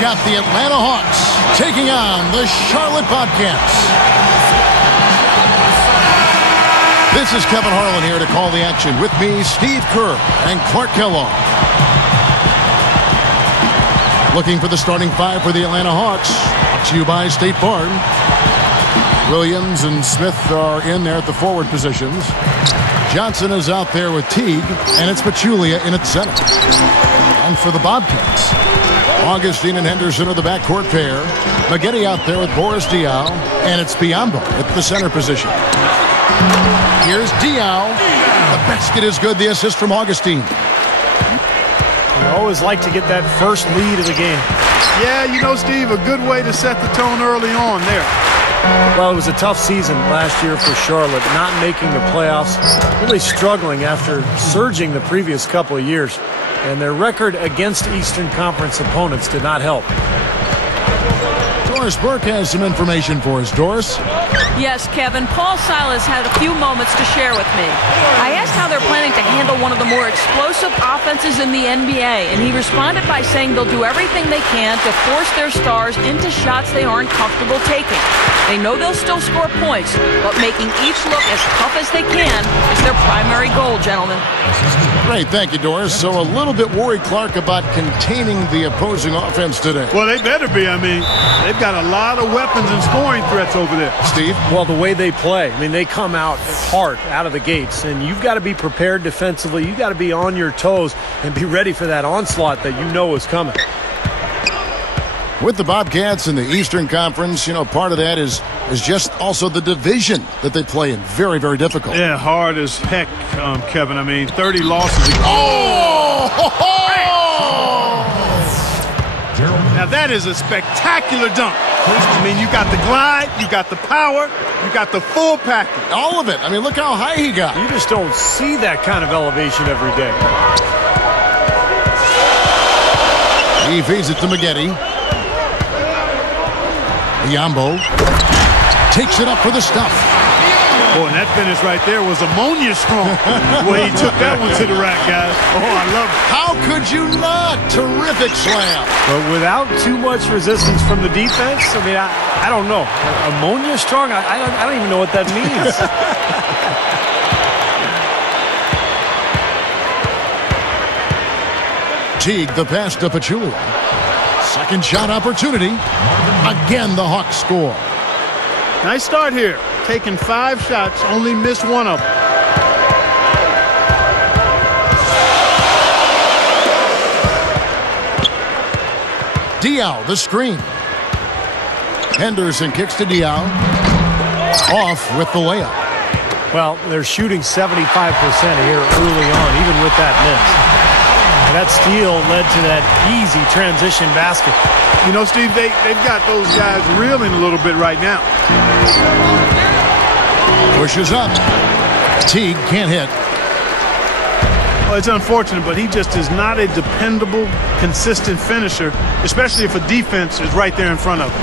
got the Atlanta Hawks taking on the Charlotte Bobcats. This is Kevin Harlan here to call the action. With me, Steve Kerr and Clark Kellogg. Looking for the starting five for the Atlanta Hawks. Brought to you by State Farm. Williams and Smith are in there at the forward positions. Johnson is out there with Teague, and it's Pachulia in at center. And for the Bobcats, Augustine and Henderson are the backcourt pair. Maggette out there with Boris Diaw, and it's Biyombo at the center position. Here's Diaw. The basket is good. The assist from Augustine. You always like to get that first lead of the game. Yeah, you know, Steve, a good way to set the tone early on there. Well, it was a tough season last year for Charlotte, not making the playoffs, really struggling after surging the previous couple of years. And their record against Eastern Conference opponents did not help. Doris Burke has some information for us. Doris? Yes, Kevin. Paul Silas had a few moments to share with me. I asked how they're planning to handle one of the more explosive offenses in the NBA, and he responded by saying they'll do everything they can to force their stars into shots they aren't comfortable taking. They know they'll still score points, but making each look as tough as they can is their primary goal, gentlemen. Great, thank you, Doris. So a little bit worried, Clark, about containing the opposing offense today. Well, they better be. I mean, they've got a lot of weapons and scoring threats over there. Steve? Well, the way they play, I mean, they come out hard out of the gates, and you've got to be prepared defensively. You've got to be on your toes and be ready for that onslaught that you know is coming. With the Bobcats in the Eastern Conference, you know, part of that is just also the division that they play in. Very, very difficult. Yeah, hard as heck, Kevin. I mean, 30 losses. Oh! Now, that is a spectacular dunk. I mean, you got the glide, you got the power, you got the full package. All of it. I mean, look how high he got. You just don't see that kind of elevation every day. He feeds it to Maggette. Biyombo takes it up for the stuff. Boy, and that finish right there was ammonia strong. The way he took that one to the rack, guys. Oh, I love it. How could you not? Terrific slam. But without too much resistance from the defense, I mean, I don't know. Ammonia strong? I don't even know what that means. Teague, the pass to Pachulia. Second shot opportunity. Again, the Hawks score. Nice start here. Taking 5 shots, only missed one of them. Diaw, the screen. Henderson kicks to Diaw. Off with the layup. Well, they're shooting 75% here early on, even with that miss. And that steal led to that easy transition basket. You know, Steve, they've got those guys reeling a little bit right now. Pushes up. Teague can't hit. Well, it's unfortunate, but he just is not a dependable, consistent finisher, especially if a defense is right there in front of him.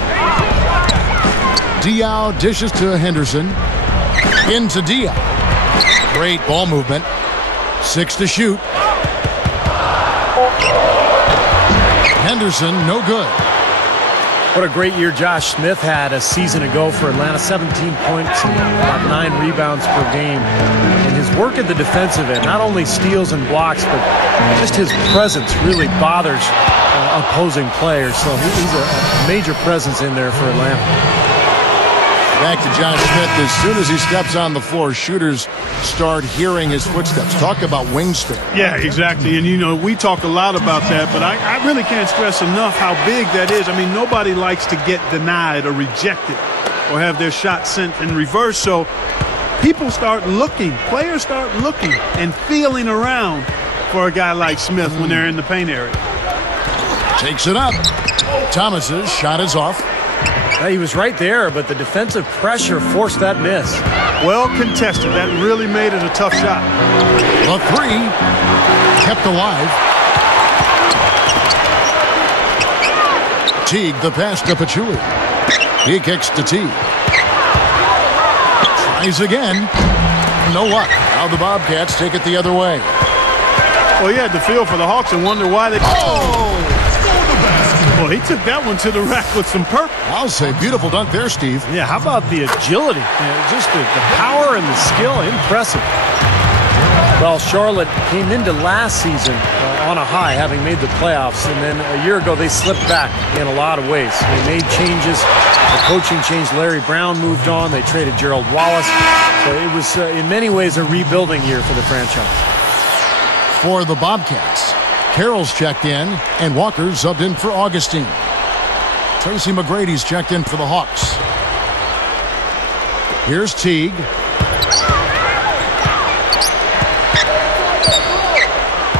Diaw dishes to Henderson. Into Diaw. Great ball movement. 6 to shoot. Henderson, no good. What a great year Josh Smith had a season ago for Atlanta. 17 points and about 9 rebounds per game. And his work at the defensive end, not only steals and blocks, but just his presence really bothers opposing players. So he's a major presence in there for Atlanta. Back to Josh Smith. As soon as he steps on the floor, shooters start hearing his footsteps. Talk about wingspan. Yeah, exactly. And, you know, we talk a lot about that, but I really can't stress enough how big that is. I mean, nobody likes to get denied or rejected or have their shot sent in reverse. So people start looking, players start looking and feeling around for a guy like Smith when they're in the paint area. Takes it up. Thomas's shot is off. He was right there, but the defensive pressure forced that miss. Well contested. That really made it a tough shot. The 3 kept alive. Teague, the pass to Pachulia. He kicks to Teague. Tries again. No luck. Now the Bobcats take it the other way. Well, he had the feel for the Hawks and wonder why they... Oh! Well, he took that one to the rack with some purpose. I'll say beautiful dunk there, Steve. Yeah, how about the agility? Just the power and the skill, impressive. Well, Charlotte came into last season on a high, having made the playoffs, and then a year ago they slipped back in a lot of ways. They made changes. The coaching changed. Larry Brown moved on. They traded Gerald Wallace. So it was, in many ways, a rebuilding year for the franchise. For the Bobcats, Carroll's checked in, and Walker subbed in for Augustine. Tracy McGrady's checked in for the Hawks. Here's Teague.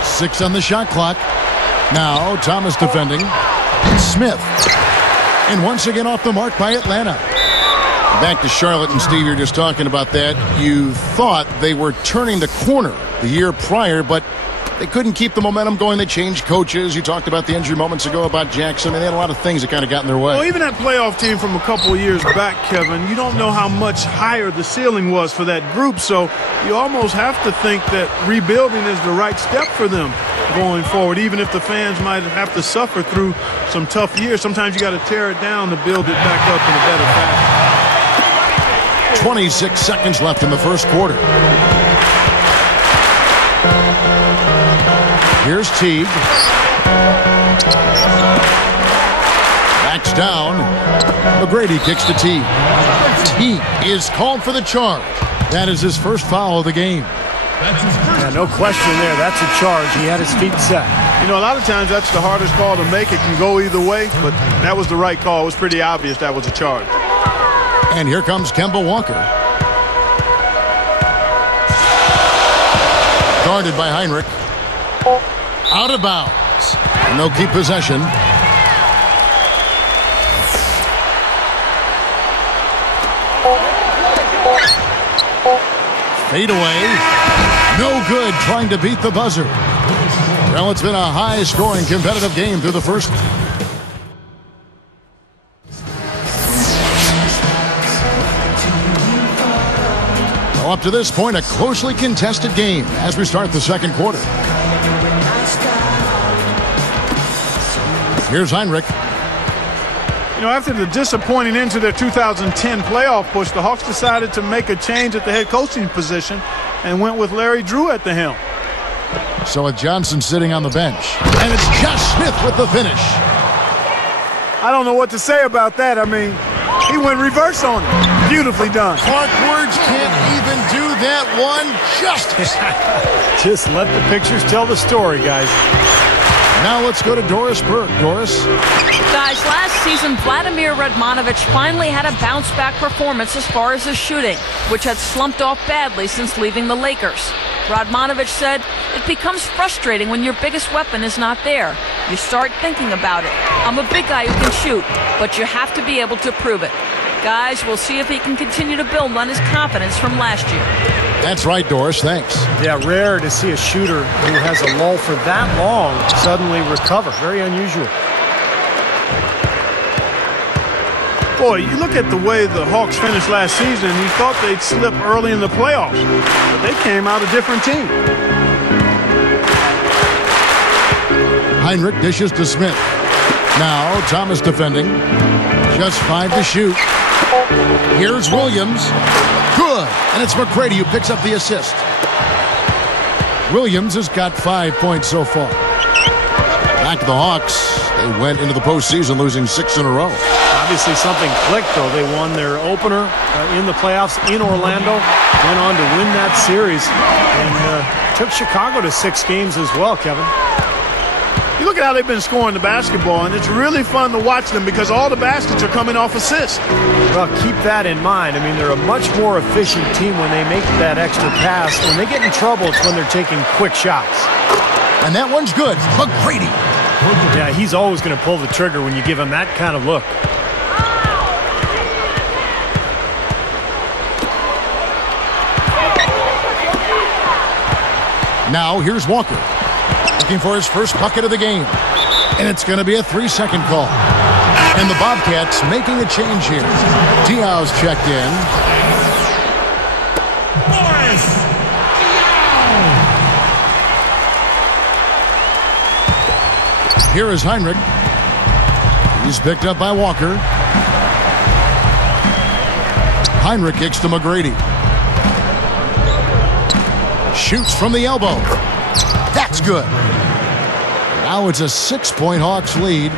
Six on the shot clock. Now Thomas defending. Smith. And once again off the mark by Atlanta. Back to Charlotte, and Steve, you're just talking about that. You thought they were turning the corner the year prior, but they couldn't keep the momentum going. They changed coaches. You talked about the injury moments ago about Jackson. They had a lot of things that kind of got in their way. Well, even that playoff team from a couple of years back, Kevin, you don't know how much higher the ceiling was for that group. So you almost have to think that rebuilding is the right step for them going forward, even if the fans might have to suffer through some tough years. Sometimes you got to tear it down to build it back up in a better fashion. 26 seconds left in the first quarter. Here's Teague. Backs down. McGrady kicks to Teague. Teague is called for the charge. That is his first foul of the game. Yeah, no question there. That's a charge. He had his feet set. You know, a lot of times that's the hardest call to make. It can go either way, but that was the right call. It was pretty obvious that was a charge. And here comes Kemba Walker. Guarded by Heinrich. Out of bounds. And they'll keep possession. Fade away. No good, trying to beat the buzzer. Well, it's been a high-scoring, competitive game through the first. Well, up to this point, a closely contested game as we start the second quarter. Here's Heinrich. You know, after the disappointing end to their 2010 playoff push, the Hawks decided to make a change at the head coaching position and went with Larry Drew at the helm. So with Johnson sitting on the bench, and it's Josh Smith with the finish. I don't know what to say about that. I mean, he went reverse on it. Beautifully done. Clark Words can't even do that one justice. Just let the pictures tell the story, guys. Now let's go to Doris Burke. Doris? Guys, last season, Vladimir Radmanovic finally had a bounce-back performance as far as his shooting, which had slumped off badly since leaving the Lakers. Radmanovic said, "It becomes frustrating when your biggest weapon is not there. You start thinking about it. I'm a big guy who can shoot, but you have to be able to prove it." Guys, we'll see if he can continue to build on his confidence from last year. That's right, Doris. Thanks. Yeah, rare to see a shooter who has a lull for that long suddenly recover. Very unusual. Boy, you look at the way the Hawks finished last season, you thought they'd slip early in the playoffs, but they came out a different team. Heinrich dishes to Smith. Now Thomas defending. Just 5 to shoot. Here's Williams. Good. And it's McGrady who picks up the assist. Williams has got 5 points so far. Back to the Hawks. They went into the postseason losing 6 in a row. Obviously something clicked, though. They won their opener in the playoffs in Orlando. Went on to win that series. And took Chicago to 6 games as well, Kevin. You look at how they've been scoring the basketball, and it's really fun to watch them because all the baskets are coming off assists. Well, keep that in mind. I mean, they're a much more efficient team when they make that extra pass. When they get in trouble, it's when they're taking quick shots. And that one's good. McGrady. Yeah, he's always going to pull the trigger when you give him that kind of look. Now here's Walker. Looking for his first bucket of the game. And it's going to be a 3-second call. And the Bobcats making a change here. Diaw's checked in. Here is Heinrich. He's picked up by Walker. Heinrich kicks to McGrady. Shoots from the elbow. That's good. Now it's a 6-point Hawks lead.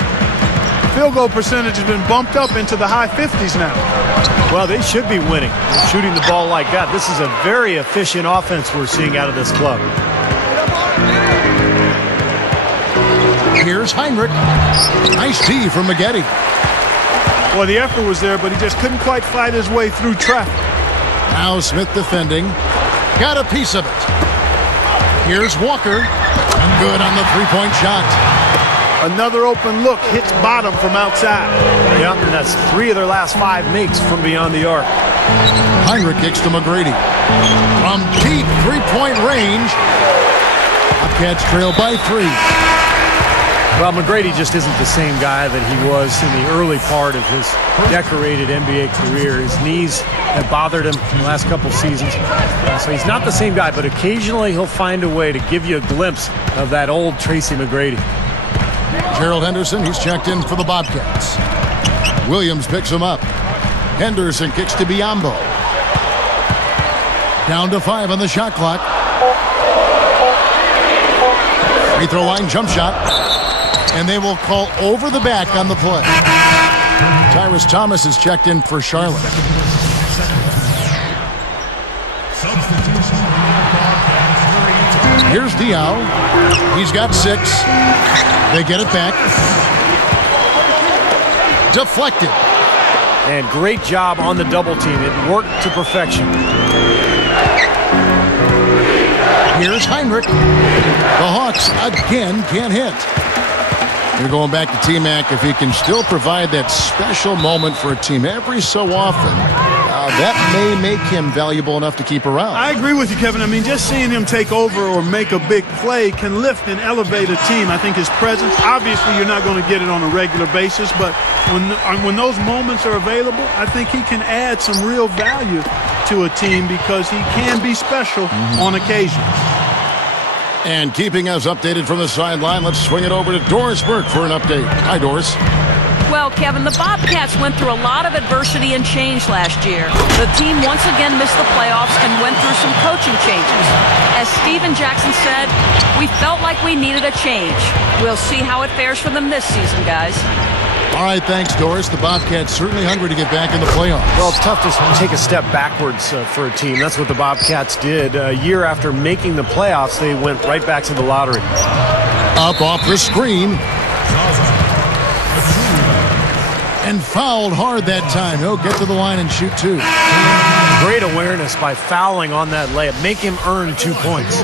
Field goal percentage has been bumped up into the high 50s now. Well, they should be winning. Shooting the ball like that. This is a very efficient offense we're seeing out of this club. Here's Heinrich. Nice D from Maggette. Well, the effort was there, but he just couldn't quite fight his way through traffic. Now Smith defending. Got a piece of it. Here's Walker. Good on the three-point shot. Another open look hits bottom from outside. Yep, and that's 3 of their last 5 makes from beyond the arc. Heinrich kicks to McGrady. From deep three-point range. Bobcats trail by 3. Well, McGrady just isn't the same guy that he was in the early part of his decorated NBA career. His knees have bothered him the last couple seasons. So he's not the same guy, but occasionally he'll find a way to give you a glimpse of that old Tracy McGrady. Gerald Henderson, he's checked in for the Bobcats. Williams picks him up. Henderson kicks to Biyombo. Down to 5 on the shot clock. Free throw line jump shot. And they will call over the back on the play. Tyrus Thomas is checked in for Charlotte. Here's Diaw. He's got 6. They get it back. Deflected. And great job on the double team. It worked to perfection. Here's Heinrich. The Hawks again can't hit. You're going back to T-Mac. If he can still provide that special moment for a team every so often, that may make him valuable enough to keep around. I agree with you, Kevin. I mean, just seeing him take over or make a big play can lift and elevate a team. I think his presence, obviously you're not going to get it on a regular basis, but when those moments are available, I think he can add some real value to a team because he can be special on occasion. And keeping us updated from the sideline, let's swing it over to Doris Burke for an update. Hi, Doris. Well, Kevin, the Bobcats went through a lot of adversity and change last year. The team once again missed the playoffs and went through some coaching changes. As Steven Jackson said, we felt like we needed a change. We'll see how it fares for them this season, guys. All right, thanks, Doris. The Bobcats certainly hungry to get back in the playoffs. Well, it's tough to take a step backwards for a team. That's what the Bobcats did. A year after making the playoffs, they went right back to the lottery. Up off the screen. And fouled hard that time. He'll get to the line and shoot 2. Great awareness by fouling on that layup. Make him earn 2 points.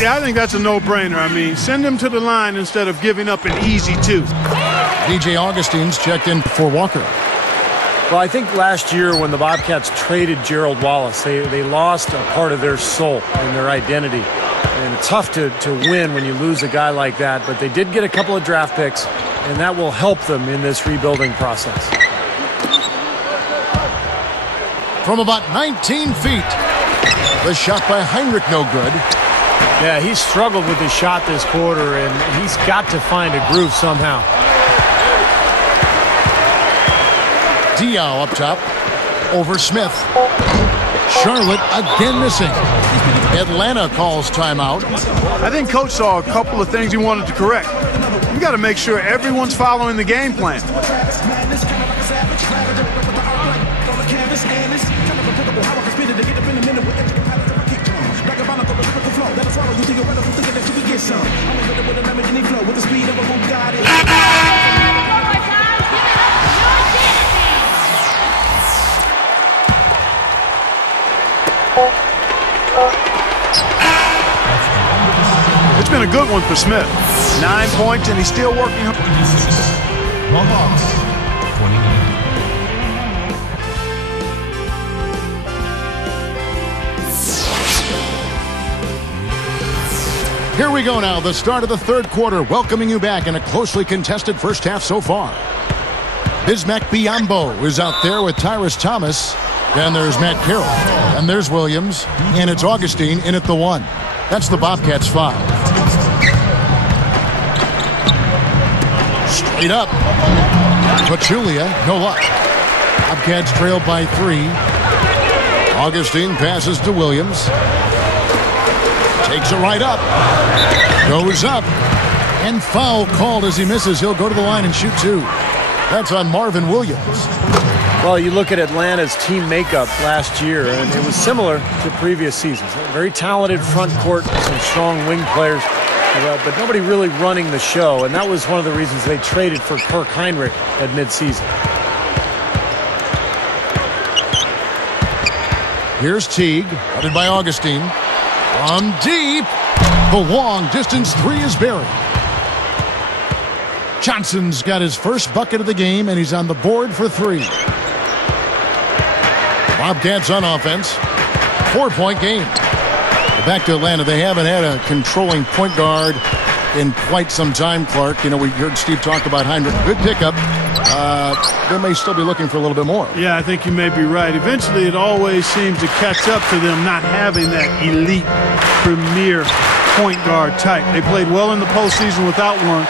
Yeah, I think that's a no-brainer. I mean, send him to the line instead of giving up an easy 2. DJ Augustine's checked in for Walker. Well, I think last year when the Bobcats traded Gerald Wallace, they lost a part of their soul and their identity. And it's tough to win when you lose a guy like that, but they did get a couple of draft picks, and that will help them in this rebuilding process. From about 19 feet, the shot by Heinrich no good. Yeah, he's struggled with his shot this quarter, and he's got to find a groove somehow. Diaw up top, over Smith. Charlotte again missing. Atlanta calls timeout. I think Coach saw a couple of things he wanted to correct. You got to make sure everyone's following the game plan. It's been a good one for Smith. 9 points, and he's still working. Here we go now, the start of the third quarter, welcoming you back in a closely contested first half so far. Bismack Biyombo is out there with Tyrus Thomas. Then there's Matt Carroll. And there's Williams. And it's Augustine in at the 1. That's the Bobcats' 5. Straight up. Pachulia, no luck. Bobcats trail by 3. Augustine passes to Williams. Takes it right up. Goes up. And foul called as he misses. He'll go to the line and shoot 2. That's on Marvin Williams. Well, you look at Atlanta's team makeup last year, and it was similar to previous seasons. Very talented front court, some strong wing players, but nobody really running the show, and that was one of the reasons they traded for Kirk Hinrich at midseason. Here's Teague, headed by Augustine. From deep, the long-distance 3 is buried. Johnson's got his first bucket of the game, and he's on the board for 3. Bobcats on offense. 4-point game. Back to Atlanta. They haven't had a controlling point guard in quite some time, Clark. You know, we heard Steve talk about Hinrich. Good pickup. They may still be looking for a little bit more. Yeah, I think you may be right. Eventually, it always seems to catch up to them not having that elite, premier point guard type. They played well in the postseason without one.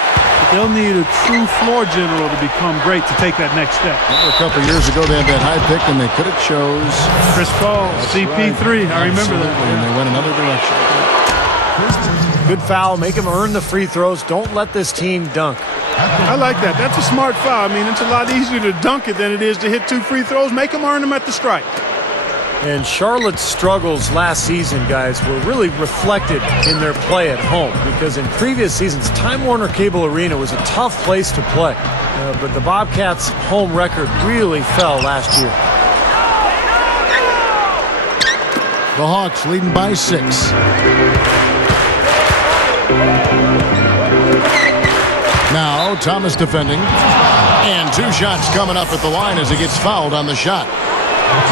They'll need a true floor general to become great to take that next step. A couple of years ago, they had that high pick, and they could have chose Chris Paul, CP3. Right. I remember that. And they went another direction. Good foul. Make him earn the free throws. Don't let this team dunk. I like that. That's a smart foul. I mean, it's a lot easier to dunk it than it is to hit 2 free throws. Make them earn them at the stripe. And Charlotte's struggles last season, guys, were really reflected in their play at home, because in previous seasons, Time Warner Cable Arena was a tough place to play. But the Bobcats' home record really fell last year. The Hawks leading by 6. Now Thomas defending. And 2 shots coming up at the line as he gets fouled on the shot.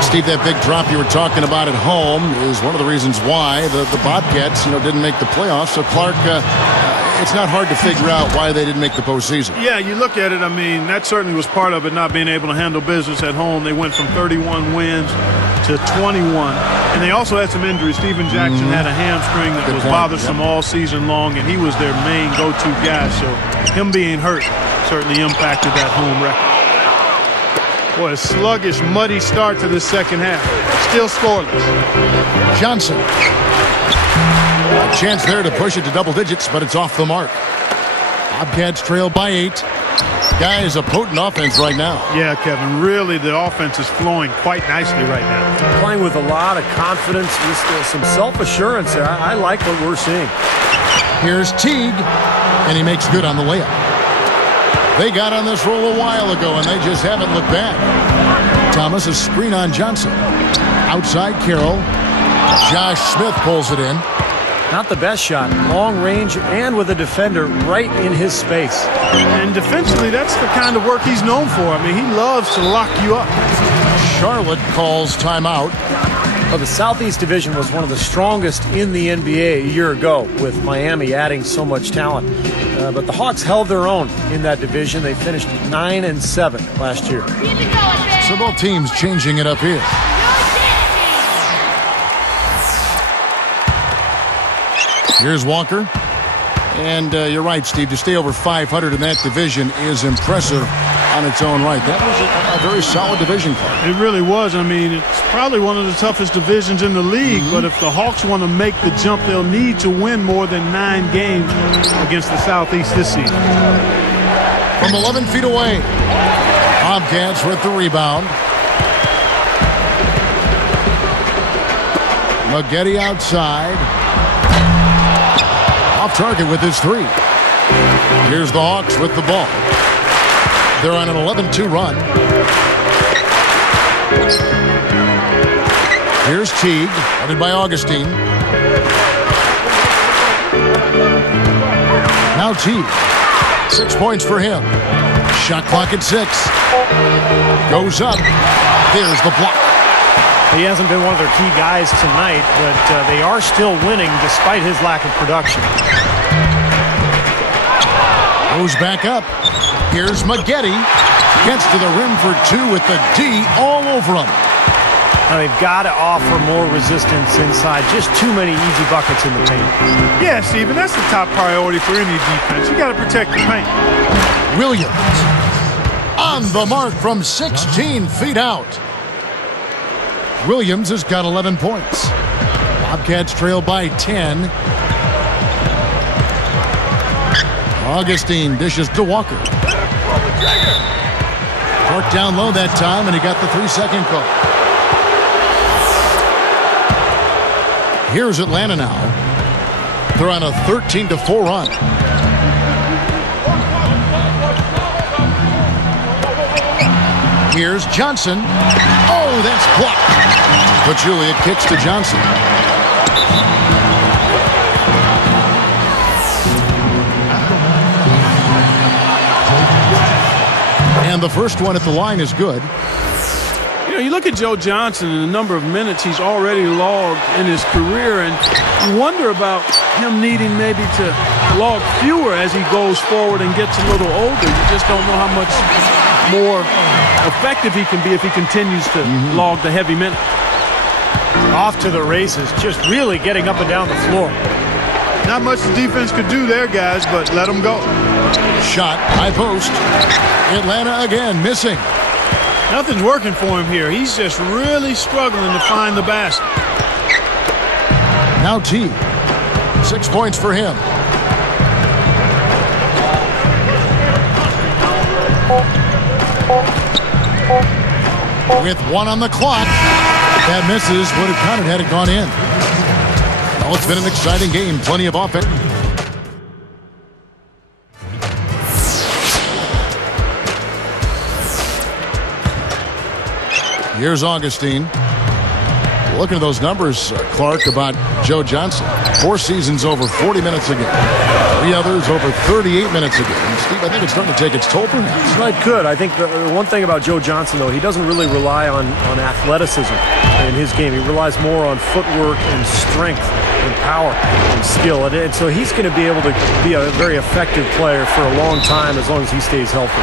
Steve, that big drop you were talking about at home is one of the reasons why the Bobcats, didn't make the playoffs. So, Clark, it's not hard to figure out why they didn't make the postseason. Yeah, you look at it, I mean, that certainly was part of it, not being able to handle business at home. They went from 31 wins to 21. And they also had some injuries. Steven Jackson had a hamstring that was bothersome all season long, and he was their main go-to guy. So him being hurt certainly impacted that home record. Boy, a sluggish, muddy start to the second half. Still scoreless. Johnson. A chance there to push it to double digits, but it's off the mark. Bobcats trail by 8. Guys, a potent offense right now. Yeah, Kevin, really the offense is flowing quite nicely right now. Playing with a lot of confidence, just some self-assurance there. I like what we're seeing. Here's Teague, and he makes good on the layup. They got on this roll a while ago, and they just haven't looked back. Thomas, a screen on Johnson. Outside Carroll. Josh Smith pulls it in. Not the best shot. Long range and with a defender right in his space. And defensively, that's the kind of work he's known for. I mean, he loves to lock you up. Charlotte calls timeout. Well, the Southeast Division was one of the strongest in the NBA a year ago, with Miami adding so much talent. But the Hawks held their own in that division. They finished 9-7 last year. So both teams changing it up here. Here's Walker. And you're right, Steve. To stay over 500 in that division is impressive on its own right. That was a very solid division, Clark. It really was. I mean, it's probably one of the toughest divisions in the league. But if the Hawks want to make the jump, they'll need to win more than 9 games against the Southeast this season. From 11 feet away, Bobcats with the rebound. Maggette outside. Off target with his 3. Here's the Hawks with the ball. They're on an 11-2 run. Here's Teague, headed by Augustine. Now Teague. 6 points for him. Shot clock at 6. Goes up. There's the block. He hasn't been one of their key guys tonight, but they are still winning despite his lack of production. Goes back up. Here's Maggette. Gets to the rim for 2 with the D all over him. Now they've got to offer more resistance inside. Just too many easy buckets in the paint. Yeah, Steven, that's the top priority for any defense. You got to protect the paint. Williams. On the mark from 16 feet out. Williams has got 11 points. Bobcats trail by 10. Augustine dishes to Walker. Clark down low that time, and he got the 3-second call. Here's Atlanta now. They're on a 13-4 run. Here's Johnson. Oh, that's blocked. Pachulia kicks to Johnson. And the first one at the line is good. You know, you look at Joe Johnson and the number of minutes he's already logged in his career, and you wonder about him needing maybe to log fewer as he goes forward and gets a little older. You just don't know how much more effective he can be if he continues to log the heavy minutes. Off to the races, just really getting up and down the floor. Not much the defense could do there, guys, but let them go. Shot, high post. Atlanta again, missing. Nothing's working for him here. He's just really struggling to find the basket. Now T. 6 points for him. With 1 on the clock. That misses. Would have counted had it gone in. Well, it's been an exciting game. Plenty of offense. Here's Augustine. Looking at those numbers, Clark, about Joe Johnson. 4 seasons over 40 minutes a game. 3 others over 38 minutes a game. Steve, I think it's starting to take its toll perhaps. Well, it could. I think the one thing about Joe Johnson, though, he doesn't really rely on athleticism in his game. He relies more on footwork and strength and power and skill. And so he's going to be able to be a very effective player for a long time as long as he stays healthy.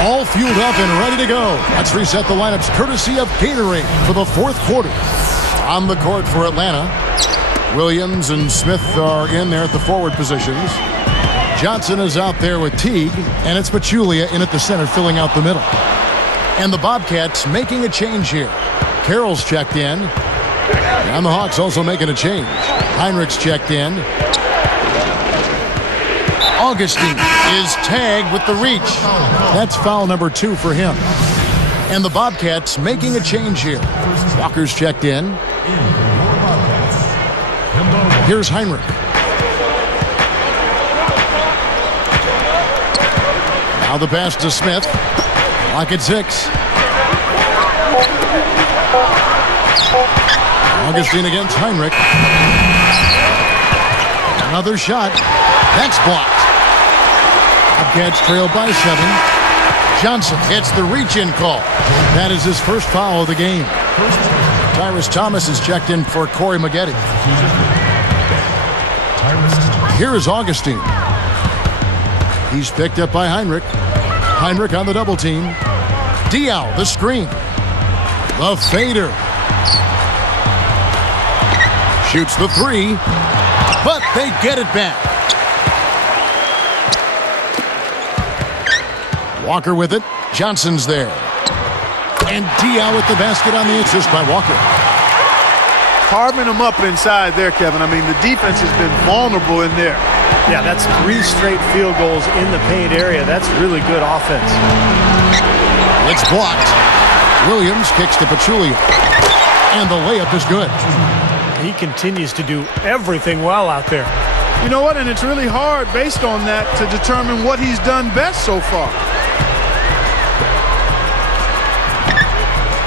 All fueled up and ready to go. Let's reset the lineups courtesy of Gatorade for the 4th quarter. On the court for Atlanta, Williams and Smith are in there at the forward positions. Johnson is out there with Teague, and it's Pachulia in at the center filling out the middle. And the Bobcats making a change here. Carroll's checked in, and the Hawks also making a change. Heinrich's checked in. Augustine is tagged with the reach. That's foul number 2 for him. And the Bobcats making a change here. Walker's checked in. Here's Heinrich. Now the pass to Smith. Lock at 6. Augustine against Heinrich. Another shot. That's blocked. Bobcats trail by 7. Johnson gets the reach-in call. That is his first foul of the game. Tyrus Thomas is checked in for Corey Maggette. Here is Augustine. He's picked up by Heinrich. Heinrich on the double team. Diaw, the screen. The fader. Shoots the 3, but they get it back. Walker with it. Johnson's there. And Diaw with the basket on the assist by Walker. Carving them up inside there, Kevin. I mean, the defense has been vulnerable in there. Yeah, that's 3 straight field goals in the paint area. That's really good offense. It's blocked. Williams kicks to Pachulia. And the layup is good. He continues to do everything well out there. You know what? And it's really hard based on that to determine what he's done best so far.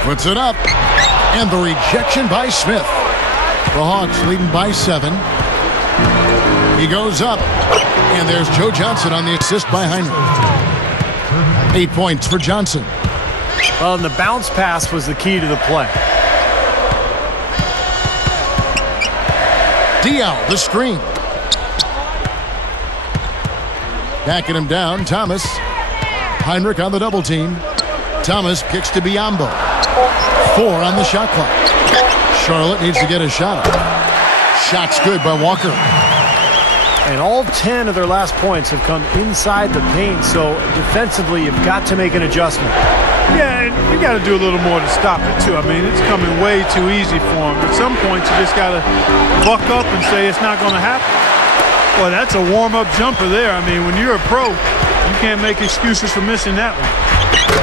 Puts it up. And the rejection by Smith. The Hawks leading by 7. He goes up. And there's Joe Johnson on the assist by Heinrich. 8 points for Johnson. Well, and the bounce pass was the key to the play. Diaw, the screen. Backing him down, Thomas. Heinrich on the double team. Thomas kicks to Biyombo. 4 on the shot clock. Charlotte needs to get a shot up. Shot's good by Walker. And all 10 of their last points have come inside the paint, so defensively you've got to make an adjustment. Yeah, and you got to do a little more to stop it, too. I mean, it's coming way too easy for them. At some point, you just got to buck up and say it's not going to happen. Boy, that's a warm-up jumper there. I mean, when you're a pro, you can't make excuses for missing that one.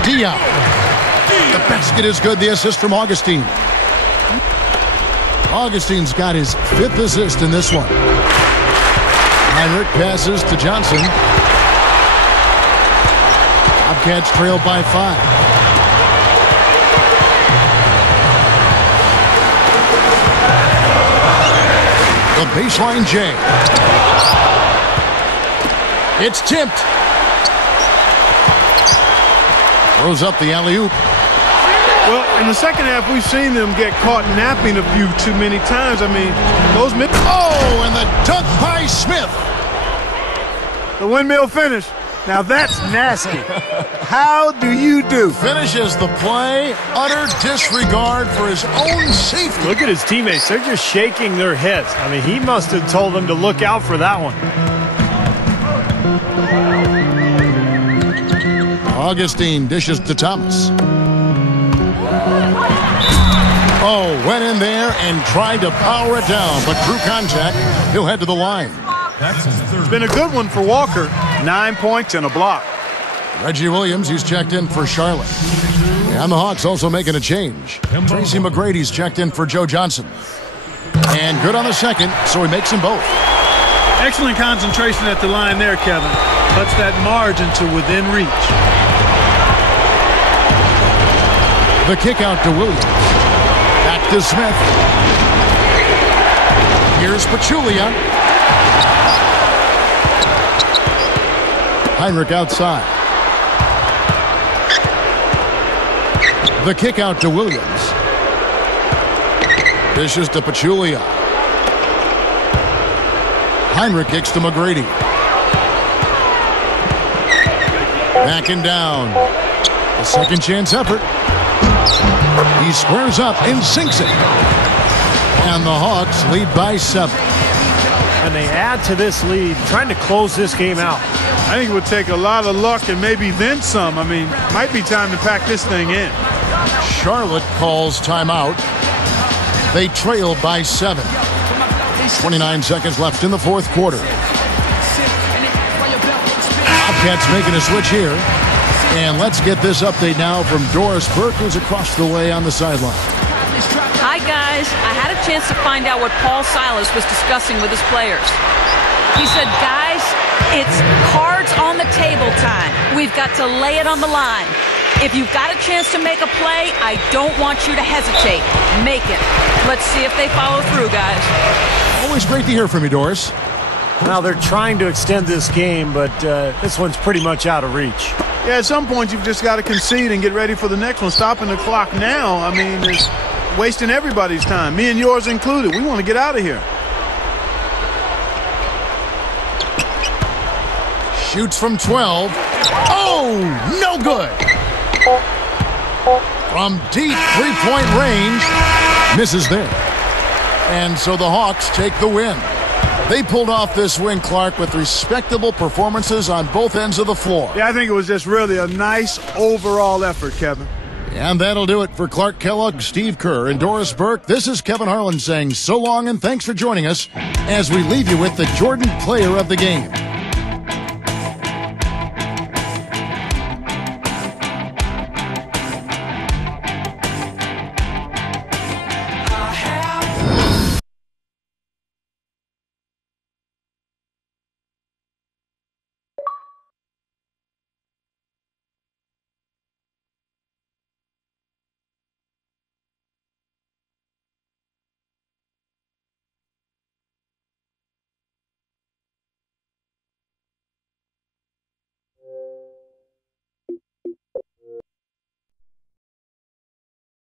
Diaw. The basket is good. The assist from Augustine. Augustine's got his 5th assist in this one. Hinrich passes to Johnson. Bobcats trailed by 5. The baseline J. It's tipped. Throws up the alley-oop. Well, in the second half, we've seen them get caught napping a few too many times. I mean, those mid. Oh, and the dunk by Smith. The windmill finish. Now that's nasty. How do you do? Finishes the play. Utter disregard for his own safety. Look at his teammates. They're just shaking their heads. I mean, he must have told them to look out for that one. Augustine dishes to Thomas. Oh, went in there and tried to power it down, but through contact, he'll head to the line. It's been a good one for Walker. 9 points and a block. Reggie Williams, he's checked in for Charlotte. And the Hawks also making a change. Tracy McGrady's checked in for Joe Johnson. And good on the second, so he makes them both. Excellent concentration at the line there, Kevin. Puts that margin to within reach. The kick out to Williams. Back to Smith. Here's Pachulia. Hinrich outside. The kick out to Williams. Dishes to Pachulia. Hinrich kicks to McGrady. Backing down. A second chance effort. He squares up and sinks it. And the Hawks lead by 7. And they add to this lead, trying to close this game out. I think it would take a lot of luck and maybe then some. I mean, might be time to pack this thing in. Charlotte calls timeout. They trail by 7. 29 seconds left in the fourth quarter. Bobcats making a switch here. And let's get this update now from Doris Burke, who's across the way on the sideline. Hi, guys. I had a chance to find out what Paul Silas was discussing with his players. He said, guys, it's cards on the table time. We've got to lay it on the line. If you've got a chance to make a play, I don't want you to hesitate. Make it. Let's see if they follow through, guys. Always great to hear from you, Doris. Now they're trying to extend this game, but this one's pretty much out of reach. Yeah, at some point you've just got to concede and get ready for the next one. Stopping the clock now, I mean, is wasting everybody's time, me and yours included. We want to get out of here. Shoots from 12. Oh, no good. From deep three-point range, misses there. And so the Hawks take the win. They pulled off this win, Clark, with respectable performances on both ends of the floor. Yeah, I think it was just really a nice overall effort, Kevin. And that'll do it for Clark Kellogg, Steve Kerr, and Doris Burke. This is Kevin Harlan saying so long and thanks for joining us as we leave you with the Jordan Player of the Game.